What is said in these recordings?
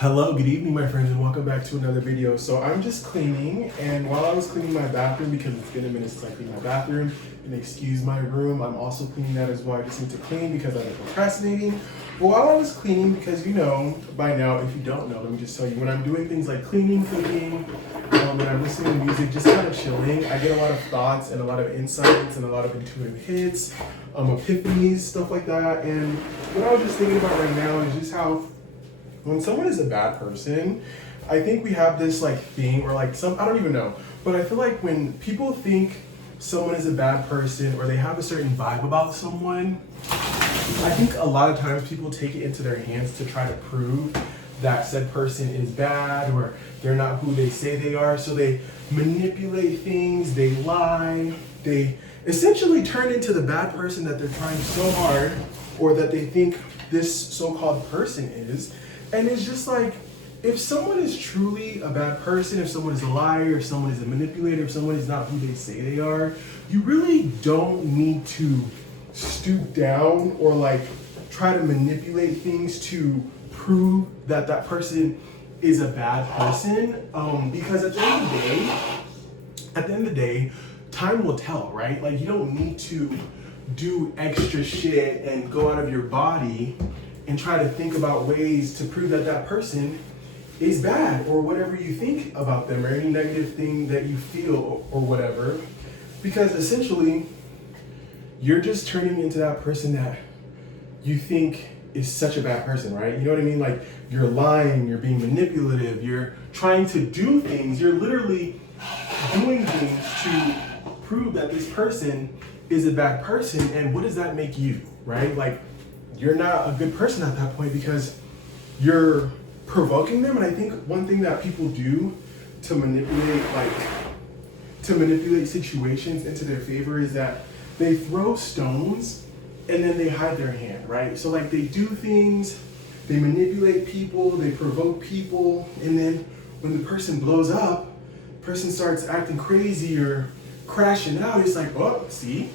Hello, good evening, my friends, and welcome back to another video. So I'm just cleaning, and while I was cleaning my bathroom, because it's been a minute since I cleaned my bathroom, and excuse my room, I'm also cleaning that as well. I just need to clean because I've been procrastinating. But while I was cleaning, because you know, by now, if you don't know, let me just tell you, when I'm doing things like cleaning, cooking, when I'm listening to music, just kind of chilling, I get a lot of thoughts and a lot of insights and a lot of intuitive hits, epiphanies, stuff like that. And what I was just thinking about right now is just how when someone is a bad person, I think we have this like thing or like I don't even know, but I feel like when people think someone is a bad person or they have a certain vibe about someone, I think a lot of times people take it into their hands to try to prove that said person is bad or they're not who they say they are. So they manipulate things, they lie, they essentially turn into the bad person that they're trying so hard or that they think this so-called person is. And it's just like, if someone is truly a bad person, if someone is a liar, if someone is a manipulator, if someone is not who they say they are, you really don't need to stoop down or like try to manipulate things to prove that that person is a bad person. Because at the end of the day, time will tell, right? Like you don't need to do extra shit and go out of your body and try to think about ways to prove that that person is bad or whatever you think about them or any negative thing that you feel or whatever. Because essentially, you're just turning into that person that you think is such a bad person, right? You know what I mean? Like you're lying, you're being manipulative, you're trying to do things, you're literally doing things to prove that this person is a bad person. And what does that make you, right? Like, you're not a good person at that point because you're provoking them. And I think one thing that people do to manipulate situations into their favor is that they throw stones and then they hide their hand, right? So like they do things, they manipulate people, they provoke people, and then when the person blows up, person starts acting crazy or crashing out, it's like, oh, see?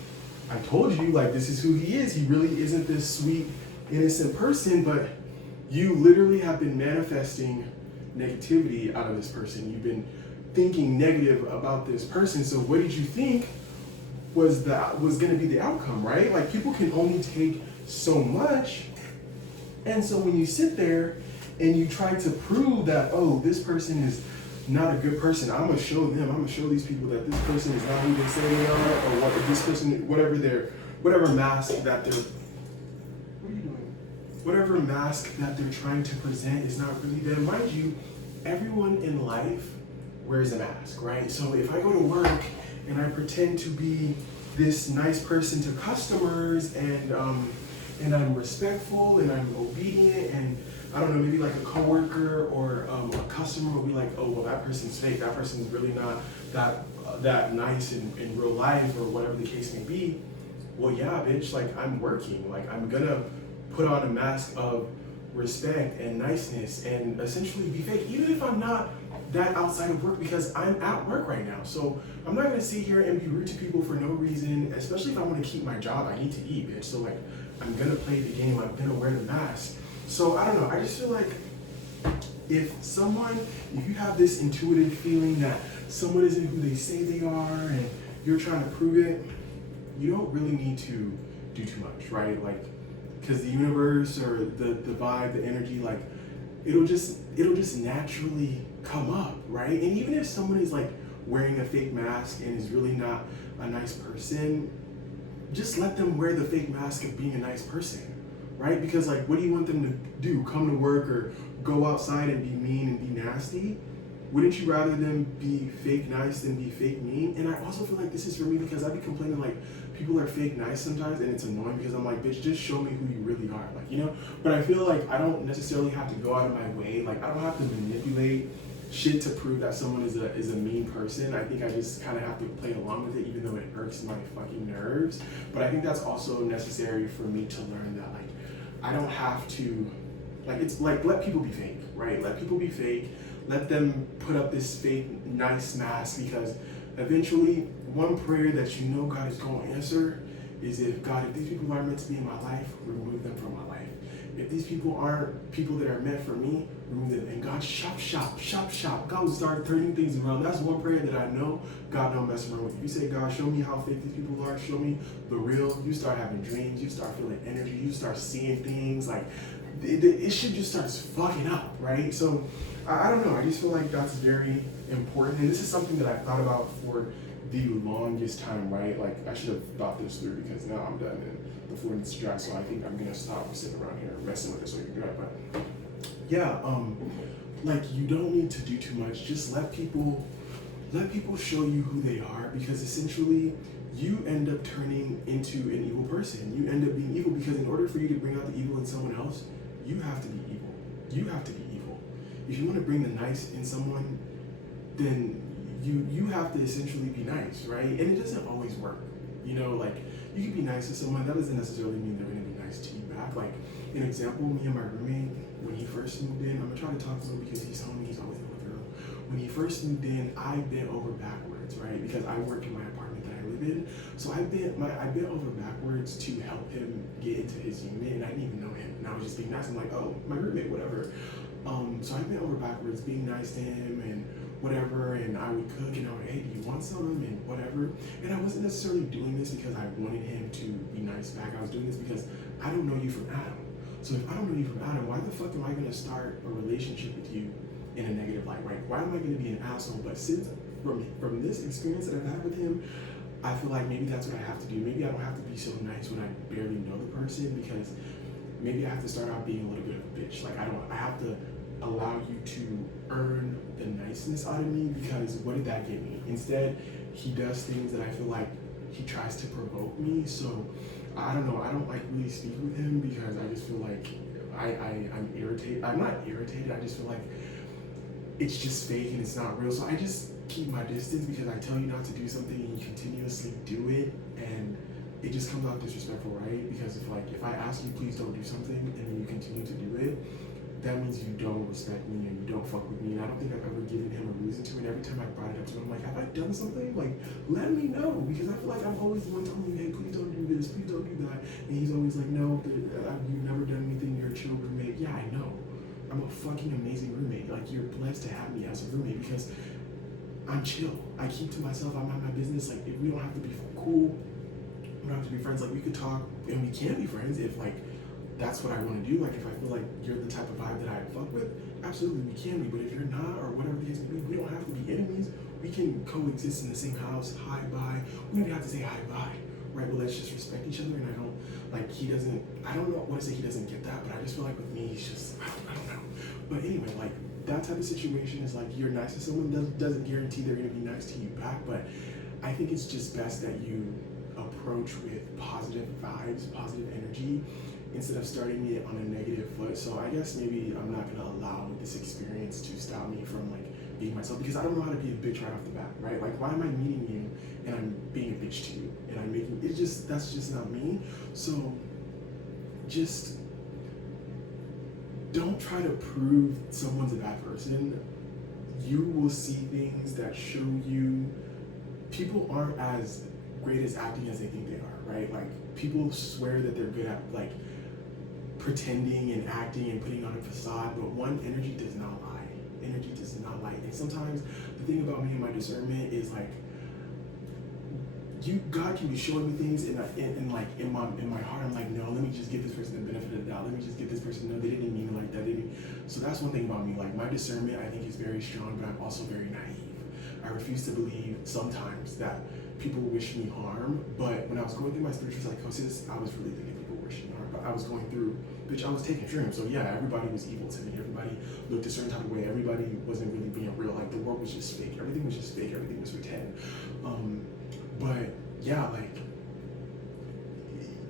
I told you, like, this is who he is. He really isn't this sweet, innocent person, but you literally have been manifesting negativity out of this person. You've been thinking negative about this person. So what did you think was going to be the outcome, right? Like, people can only take so much. And so when you sit there and you try to prove that, oh, this person is not a good person, I'm gonna show these people that this person is not who they say they are, or what this person, whatever mask that they're trying to present is not really them. Mind you, everyone in life wears a mask, right? So if I go to work and I pretend to be this nice person to customers and I'm respectful and I'm obedient and I don't know, maybe like a coworker or a customer will be like, oh, well, that person's fake. That person's really not that nice in real life or whatever the case may be. Well, yeah, bitch, like I'm working. Like I'm gonna put on a mask of respect and niceness and essentially be fake, even if I'm not that outside of work because I'm at work right now. So I'm not gonna sit here and be rude to people for no reason, especially if I wanna keep my job. I need to eat, bitch. So like, I'm gonna play the game. I'm gonna wear the mask. So I don't know, I just feel like if you have this intuitive feeling that someone isn't who they say they are and you're trying to prove it, you don't really need to do too much, right? Like, because the universe or the vibe, the energy, like it'll just naturally come up, right? And even if someone is like wearing a fake mask and is really not a nice person, just let them wear the fake mask of being a nice person. Right? Because like, what do you want them to do? Come to work or go outside and be mean and be nasty? Wouldn't you rather them be fake nice than be fake mean? And I also feel like this is for me because I be complaining like people are fake nice sometimes and it's annoying because I'm like, bitch, just show me who you really are. Like, you know? But I feel like I don't necessarily have to go out of my way. Like, I don't have to manipulate shit to prove that someone is a mean person. I think I just kind of have to play along with it even though it irks my fucking nerves. But I think that's also necessary for me to learn that like, I don't have to, like, it's like, let people be fake, right? Let people be fake. Let them put up this fake, nice mask because eventually, one prayer that you know God is going to answer is if these people aren't meant to be in my life, remove them from my life. If these people aren't people that are meant for me, remove them. And shop, shop, shop, shop. God will start turning things around. That's one prayer that I know God don't mess around with. You say, God, show me how fake these people are. Show me the real. You start having dreams. You start feeling energy. You start seeing things. Like, it shit just starts fucking up, right? So, I don't know. I just feel like that's very important. And this is something that I've thought about for the longest time, right? Like, I should have thought this through because now I'm done and the floor needs to dry. So I think I'm going to stop sitting around here messing with this so you can do it. But yeah, like, you don't need to do too much. Just let people show you who they are, because essentially you end up turning into an evil person. You end up being evil because in order for you to bring out the evil in someone else, you have to be evil. You have to be evil. If you want to bring the nice in someone, then you have to essentially be nice, right? And it doesn't always work. You know, like, you can be nice to someone, that doesn't necessarily mean they're going to be nice to you back. Like, an example, me and my roommate, when he first moved in, I'm going to try to talk to him because he's home, he's always in the room. When he first moved in, I bent over backwards, right? Because I work in my apartment that I live in. So I bent over backwards to help him get into his unit, and I didn't even know him. And I was just being nice. I'm like, oh, my roommate, whatever. So I bent over backwards, being nice to him and whatever, and I would cook and I would, hey, do you want some? And whatever. And I wasn't necessarily doing this because I wanted him to be nice back. I was doing this because I don't know you from Adam. So if I don't know you from Adam, why the fuck am I going to start a relationship with you in a negative light, right? Why am I going to be an asshole? But since from this experience that I've had with him, I feel like maybe that's what I have to do. Maybe I don't have to be so nice when I barely know the person, because maybe I have to start out being a little bit of a bitch. Like, I have to allow you to earn the niceness out of me, because what did that get me? Instead, he does things that I feel like he tries to provoke me. So I don't know. I don't like really speak with him because I just feel like I'm irritated. I'm not irritated. I just feel like it's just fake and it's not real. So I just keep my distance, because I tell you not to do something and you continuously do it, and it just comes out disrespectful, right? Because if I ask you, please don't do something, and then you continue to do it, that means you don't respect me and you don't fuck with me. And I don't think I've ever given him a reason to. And every time I brought it up to him, I'm like, have I done something? Like, let me know. Because I feel like I'm always the one telling you, hey, please don't do this, please don't do that. And he's always like, no, you've never done anything, you're a chill roommate. Yeah, I know. I'm a fucking amazing roommate. Like, you're blessed to have me as a roommate because I'm chill. I keep to myself, I'm at my business. Like, if we don't have to be cool, we don't have to be friends. Like, we could talk and we can be friends if, like, that's what I want to do. Like, if I feel like you're the type of vibe that I fuck with, absolutely we can be. But if you're not, or whatever the case may be, we don't have to be enemies. We can coexist in the same house. Hi, bye. We don't even have to say hi, bye. Right? But let's just respect each other. And I don't, like, I don't know what to say, he doesn't get that, but I just feel like with me, he's just, I don't know. But anyway, like, that type of situation is like, you're nice to someone, doesn't guarantee they're going to be nice to you back. But I think it's just best that you approach with positive vibes, positive energy, instead of starting it on a negative foot. So I guess maybe I'm not gonna allow this experience to stop me from, like, being myself, because I don't know how to be a bitch right off the bat, right? Like, why am I meeting you and I'm being a bitch to you and I'm making that's just not me. So just don't try to prove someone's a bad person. You will see things that show you people aren't as great as acting as they think they are, right? Like, people swear that they're good at, like, pretending and acting and putting on a facade, but energy does not lie. Energy does not lie. And sometimes the thing about me and my discernment is, like, God can be showing me things, and in my heart, I'm like, no, let me just give this person the benefit of the doubt. Let me just give this person, no, they didn't mean it like that. So that's one thing about me. Like, my discernment, I think, is very strong, but I'm also very naive. I refuse to believe sometimes that people wish me harm. But when I was going through my spiritual psychosis, I was really thinking people wishing me harm. But I was going through, I was taking shrooms. So yeah, everybody was evil to me. Everybody looked a certain type of way. Everybody wasn't really being real. Like, the world was just fake. Everything was just fake. Everything was pretend. But yeah, like,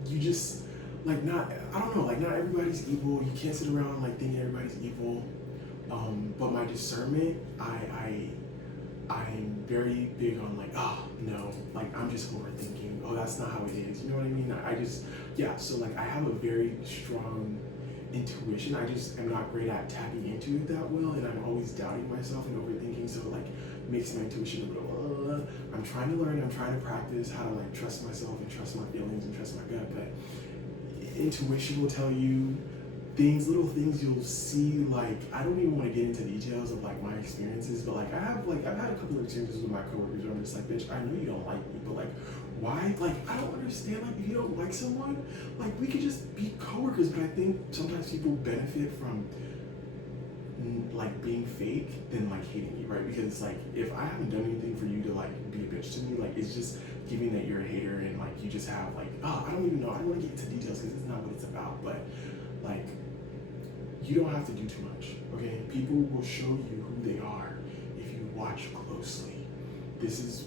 you just, like, I don't know, like, not everybody's evil. You can't sit around, like, thinking everybody's evil. But my discernment, I'm very big on, like, no, like, I'm just overthinking. Oh, that's not how it is. You know what I mean? So, like, I have a very strong intuition. I just am not great at tapping into it that well, and I'm always doubting myself and overthinking, so, like, makes my intuition a little, I'm trying to learn, I'm trying to practice how to, like, trust myself and trust my feelings and trust my gut, but intuition will tell you little things you'll see, like, I don't even want to get into details of like my experiences, but like I've had a couple of experiences with my coworkers where I'm just like, bitch, I know you don't like me, but like, why? Like, I don't understand. Like, if you don't like someone, like, we could just be coworkers. But I think sometimes people benefit from like being fake than like hating you, right? Because like, if I haven't done anything for you to like be a bitch to me, like, it's just giving that you're a hater and like you just have like, oh, I don't even know. I don't want to get into details because it's not what it's about, but like, you don't have to do too much, okay? People will show you who they are if you watch closely. This is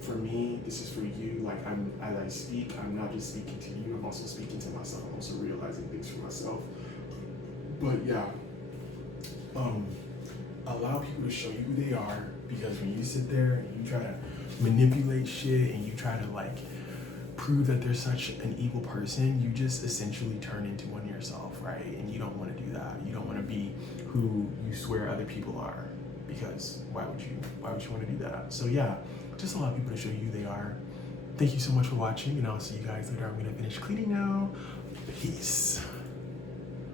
for me, this is for you. Like, as I speak, I'm not just speaking to you, I'm also speaking to myself. I'm also realizing things for myself. But yeah, allow people to show you who they are, because when you sit there and you try to manipulate shit and you try to like prove that they're such an evil person, you just essentially turn into one yourself, right? And you don't want to do that. You don't want to be who you swear other people are, because why would you want to do that? So yeah, just allow people to show you who they are. Thank you so much for watching, and I'll see you guys later. I'm gonna finish cleaning now. Peace.